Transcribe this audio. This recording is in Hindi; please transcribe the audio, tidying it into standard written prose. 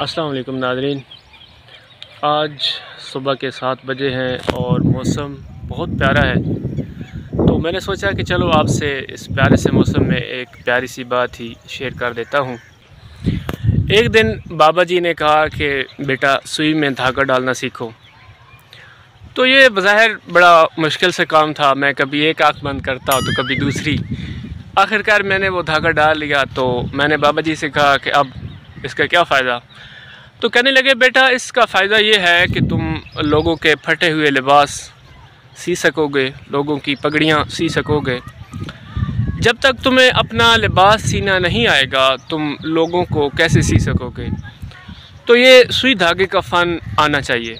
अस्सलाम वालेकुम नाज़रीन। आज सुबह के 7 बजे हैं और मौसम बहुत प्यारा है। तो मैंने सोचा कि चलो आपसे इस प्यारे से मौसम में एक प्यारी सी बात ही शेयर कर देता हूँ। एक दिन बाबा जी ने कहा कि बेटा सुई में धागा डालना सीखो। तो ये बज़ाहिर बड़ा मुश्किल से काम था। मैं कभी एक आँख बंद करता तो कभी दूसरी। आखिरकार मैंने वो धागा डाल लिया। तो मैंने बाबा जी से कहा कि अब इसका क्या फ़ायदा। तो कहने लगे बेटा इसका फ़ायदा ये है कि तुम लोगों के फटे हुए लिबास सी सकोगे, लोगों की पगड़ियाँ सी सकोगे। जब तक तुम्हें अपना लिबास सीना नहीं आएगा तुम लोगों को कैसे सी सकोगे। तो ये सुई धागे का फ़न आना चाहिए।